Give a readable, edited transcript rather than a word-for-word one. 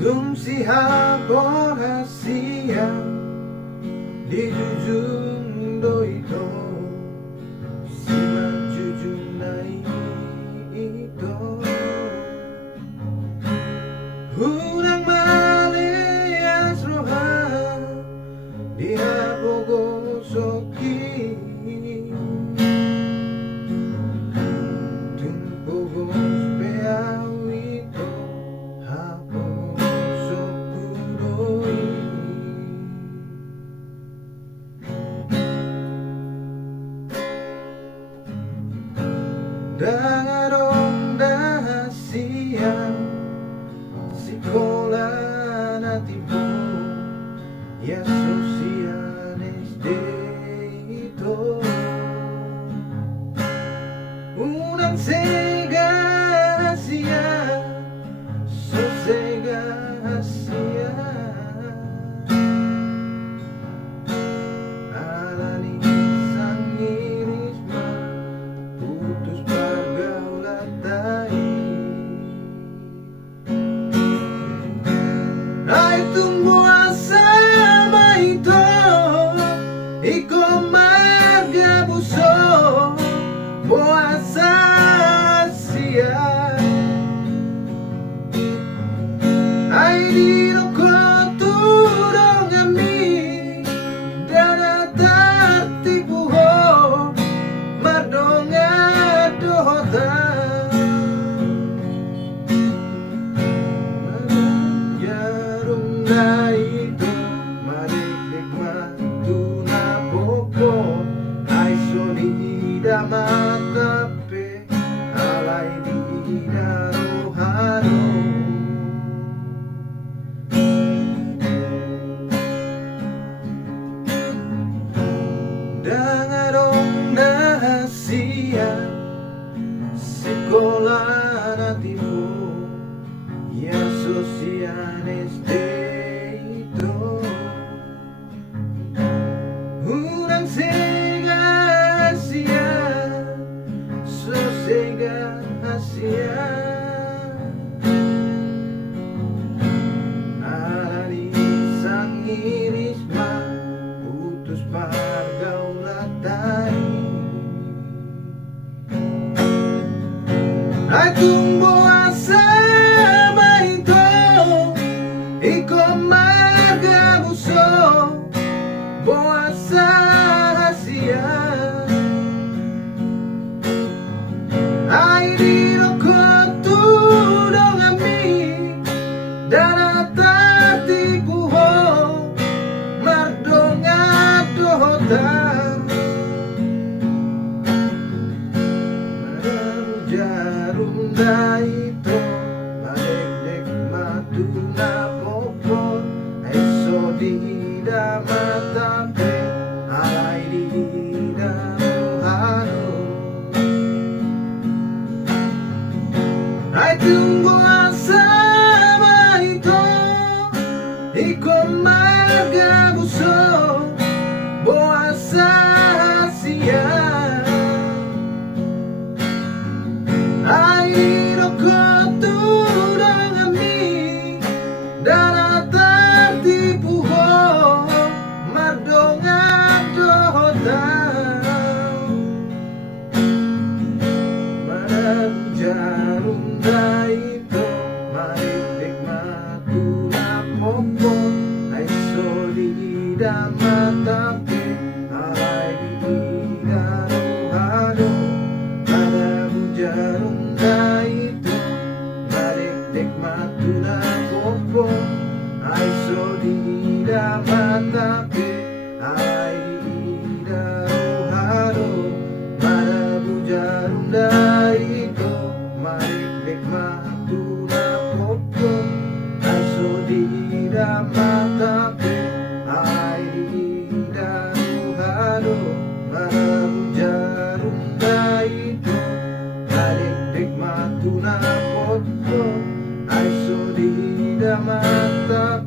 Tum sihapon hasia di jujung doito sima jujung nai ito hunang male asroha di hapogo soki tumpogo speau ito hapogo sokuroi Dangarong dahasian sekolah natibo ya sosianes de ito unang sega hasia so sega hasia alani sang irisma putus Ay tumbuh sama itu Iko marga buso Puasa siang Ay dino ko turong kami Dana tertipuho Mardonga dohotan Ito mariklik matuna popo ay solida matape alay di daruhano dangarong dahasiya sekolah natibo ya sosianes de Unang sega hasia so sega hasia alani sang irisma putus pergaulatay ay tumbuh sama itu iko marga buso Puasa hasia Ay dino ko tudong ami Dana tertipuho Mardonga dohotan Madam jarum daito Madek-dek matuna popo Ay solida matape alay di daruhano ay tumbuh sama itu iko marga buso puasa hasia ay roko turang ami dana tertipuho Mardonga dohotan Madam jarum daito Mariklik matuna popo Ay solida matape Alay di daruhano Madam jarum daito Mariklik matuna popo Ay solida matape ay di daruhano marabu jarum daito mariklik matuna popo ay solida matape ay di daruhano marabu jarum daito mariklik matuna popo ay solida matape